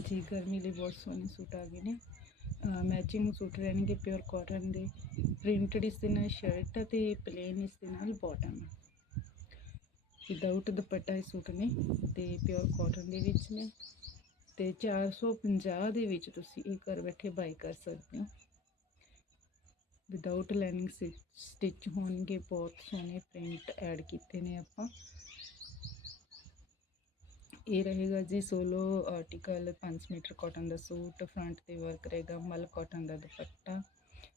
ਜੀ ਗਰਮੀ ਲਈ ਬਹੁਤ ਸੋਹਣੇ ਸੂਟ ਆ ਗਏ ਨੇ। ਮੈਚਿੰਗ ਸੂਟ ਰਹਿਣਗੇ ਪਿਓਰ ਕਾਟਨ ਦੇ। ਪ੍ਰਿੰਟਡ ਇਸ ਦੇ ਨਾਲ ਸ਼ਰਟ ਤੇ ਪਲੇਨ ਇਸ ਦੇ ਨਾਲ ਬਾਟਮ ਵਿਦਆਊਟ ਦੁਪੱਟਾ ਇਹ ਸੂਟ ਨੇ ਤੇ ਪਿਓਰ ਕਾਟਨ ਦੇ ਵਿੱਚ ਨੇ। ਤੇ 450 ਦੇ ਵਿੱਚ ਤੁਸੀਂ ਇਹ ਘਰ ਬੈਠੇ ਬਾਈ ਕਰ ਸਕਦੇ ਹੋ। ਵਿਦਆਊਟ ਲਾਈਨਿੰਗ ਸਟਿਚ ਹੋਣਗੇ, ਬਹੁਤ ਸੋਹਣੇ ਪ੍ਰਿੰਟ ਐਡ ਕੀਤੇ ਨੇ ਆਪਾਂ। ਇਹ ਰਹੇਗਾ ਜੀ ਸੋਲੋ ਆਰਟੀਕਲ 5 ਮੀਟਰ ਕਾਟਨ ਦਾ ਸੂਟ ਫਰੰਟ ਤੇ ਵਰਕ ਰਹੇਗਾ ਮਲ ਕਾਟਨ ਦਾ ਦੁਪੱਟਾ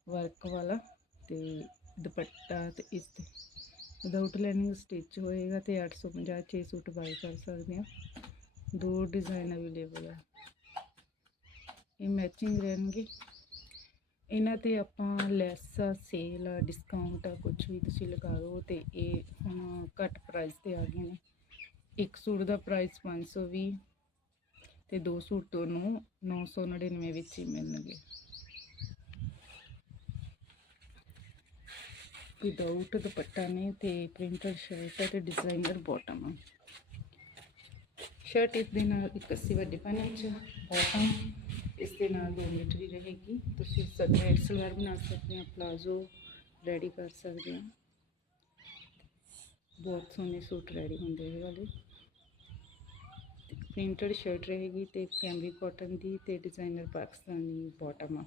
ਵਰਕ ਵਾਲਾ ਤੇ ਦੁਪੱਟਾ ਤੇ ਇਸ ਤੇ। ਵਿਦਆਊਟ ਲਾਈਨਿੰਗ ਸਟਿਚ ਹੋਏਗਾ ਤੇ 850 6 ਸੂਟ ਬਾਈ ਕਰ ਸਕਦੇ ਆ ਦੋ ਡਿਜ਼ਾਈਨ ਅਵੇਲੇਬਲ ਆ। ਇਹ ਮੈਚਿੰਗ ਰਹਿਣਗੇ। ਇਹਨਾਂ ਤੇ ਆਪਾਂ ਲੈਸ ਸੇਲ ਡਿਸਕਾਊਂਟ ਕੁਝ ਵੀ ਤੁਸੀਂ ਲਗਾ ਦਿਓ ਤੇ ਇਹ ਹੁਣ ਘੱਟ ਪ੍ਰਾਈਸ ਤੇ ਆ ਗਏ ਨੇ ਇੱਕ ਸੂਟ ਦਾ ਪ੍ਰਾਈਸ 520 ਤੇ ਦੋ ਸੂਟ ਤੁਹਾਨੂੰ 999 ਵਿੱਚ ਹੀ ਮਿਲਣਗੇ। ਵਿਦਆਊਟ ਦੁਪੱਟਾ ਨੇ ਤੇ ਪ੍ਰਿੰਟਡ ਸ਼ਰਟ ਹੈ ਤੇ ਡਿਜ਼ਾਈਨਰ ਬਾਟਮ ਆ। ਸ਼ਰਟ ਇਸ ਦੇ ਨਾਲ 81 ਵੱਡੇ ਪਾਣੇ ਵਿੱਚ ਬਾਟਮ ਇਸ ਦੇ ਨਾਲ 2 ਮੀਟਰ ਹੀ ਰਹੇਗੀ। ਤੁਸੀਂ ਸਟ੍ਰੇਟ ਸਲਵਾਰ ਬਣਾ ਸਕਦੇ ਹੋ ਪਲਾਜ਼ੋ ਰੈਡੀ ਕਰ ਸਕਦੇ ਹੋ। ਬਹੁਤ ਸੋਹਣੇ ਸੂਟ ਰੈਡੀ ਹੁੰਦੇ ਇਹ ਵਾਲੇ। ਪ੍ਰਿੰਟਡ ਸ਼ਰਟ ਰਹੇਗੀ ਤੇ ਕੈਮਰੀ ਕਾਟਨ ਦੀ ਤੇ ਡਿਜ਼ਾਈਨਰ ਪਾਕਿਸਤਾਨੀ ਬਾਟਮ ਆ।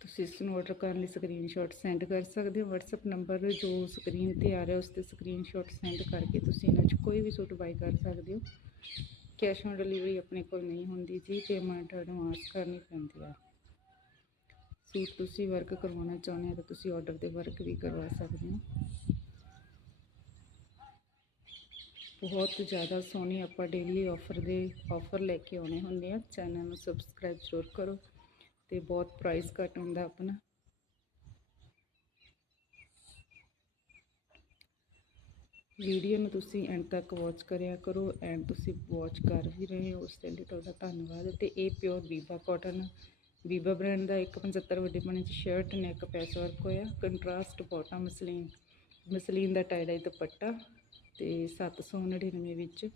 ਤੁਸੀਂ ਇਸ ਨੂੰ ਆਰਡਰ ਕਰਨ ਲਈ ਸਕਰੀਨਸ਼ਾਟ ਸੈਂਡ ਕਰ ਸਕਦੇ ਹੋ। WhatsApp ਨੰਬਰ ਜੋ ਸਕਰੀਨ ਤੇ ਆ ਰਿਹਾ, ਉਸ ਤੇ ਸਕਰੀਨਸ਼ਾਟ ਸੈਂਡ ਕਰਕੇ ਤੁਸੀਂ ਇਹਨਾਂ 'ਚ ਕੋਈ ਵੀ ਸੂਟ ਬਾਈ ਕਰ ਸਕਦੇ ਹੋ। ਕੈਸ਼ ਔਨ ਡਿਲੀਵਰੀ ਆਪਣੇ ਕੋਲ ਨਹੀਂ ਹੁੰਦੀ ਜੀ ਪੇਮੈਂਟ ਐਡਵਾਂਸ ਕਰਨੀ ਪੈਂਦੀ ਆ। ਸੂਟ ਤੁਸੀਂ ਵਰਕ ਕਰਵਾਉਣਾ ਚਾਹੁੰਦੇ ਹੋ ਤਾਂ ਤੁਸੀਂ ਆਰਡਰ ਤੇ ਵਰਕ ਵੀ ਕਰਵਾ ਸਕਦੇ ਹੋ। ਬਹੁਤ ਜ਼ਿਆਦਾ ਸੋਹਣੀ ਆਪਾਂ ਡੇਲੀ ਆਫਰ ਦੇ ਆਫਰ ਲੈ ਕੇ ਆਉਣੇ ਹੁੰਦੇ ਆ। ਚੈਨਲ ਨੂੰ ਸਬਸਕ੍ਰਾਈਬ ਜ਼ਰੂਰ ਕਰੋ ਤੇ ਬਹੁਤ ਪ੍ਰਾਈਸ ਘੱਟ ਹੁੰਦਾ ਆਪਣਾ। ਵੀਡੀਓ ਨੂੰ ਤੁਸੀਂ ਐਂਡ ਤੱਕ ਵਾਚ ਕਰਿਆ ਕਰੋ ਐਂਡ ਤੁਸੀਂ ਵਾਚ ਕਰ ਵੀ ਰਹੇ ਹੋ। ਉਸ ਦੇ ਲਈ ਤੁਹਾਡਾ ਧੰਨਵਾਦ ਤੇ ਇਹ ਪਿਓਰ ਬੀਬਾ ਕਾਟਨ ਬੀਬਾ ਬ੍ਰਾਂਡ ਦਾ 175 ਵੱਡੇ ਪਣੇ ਚ ਸ਼ਰਟ ਨੈਕ ਪੈਚ ਵਰਕ ਹੋਇਆ। ਕੰਟਰਾਸਟ ਬਾਟਮ ਮਸਲੀਨ ਮਸਲੀਨ ਦਾ ਟਾਈ ਡਾਈ ਦੁਪੱਟਾ। ਤੇ 799 ਵਿੱਚ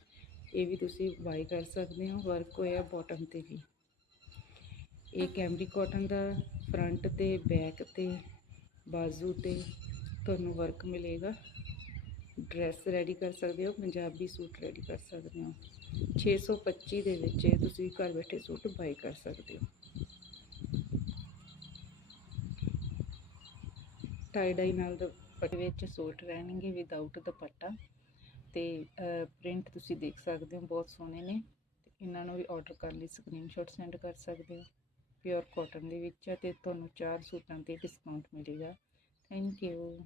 ਇਹ ਵੀ ਤੁਸੀਂ ਬਾਈ ਕਰ ਸਕਦੇ ਹੋ ਵਰਕ ਹੋਇਆ ਬਾਟਮ ਤੇ ਵੀ। ਇਹ ਕੈਮਰੀ ਕਾਟਨ ਦਾ ਫਰੰਟ ਤੇ ਬੈਕ ਤੇ, ਬਾਜ਼ੂ ਤੇ ਤੁਹਾਨੂੰ ਵਰਕ ਮਿਲੇਗਾ। ਡਰੈਸ ਰੈਡੀ ਕਰ ਸਕਦੇ ਹੋ, ਪੰਜਾਬੀ ਸੂਟ ਰੈਡੀ ਕਰ ਸਕਦੇ ਹੋ। 625 ਦੇ ਵਿੱਚ ਇਹ ਤੁਸੀਂ ਘਰ ਬੈਠੇ ਸੂਟ ਬਾਈ ਕਰ ਸਕਦੇ ਹੋ। ਟਾਈ ਡਾਈ ਨਾਲ ਦੁਪੱਟੇ ਵਿੱਚ ਸੂਟ ਰਹਿਣਗੇ ਵਿਦਆਊਟ ਦੁਪੱਟਾ। ਤੇ ਪ੍ਰਿੰਟ ਤੁਸੀਂ ਦੇਖ ਸਕਦੇ ਹੋ, ਬਹੁਤ ਸੋਹਣੇ ਨੇ। ਤੇ ਇਹਨਾਂ ਨੂੰ ਵੀ ਆਰਡਰ ਕਰਨ ਲਈ ਸਕਰੀਨਸ਼ਾਟ ਸੈਂਡ ਕਰ ਸਕਦੇ ਹੋ। ਪਿਓਰ ਕਾਟਨ ਦੇ ਵਿੱਚ ਹੈ ਤੇ ਤੁਹਾਨੂੰ ਚਾਰ ਸੂਟਾਂ ਤੇ ਡਿਸਕਾਊਂਟ ਮਿਲੇਗਾ। Thank you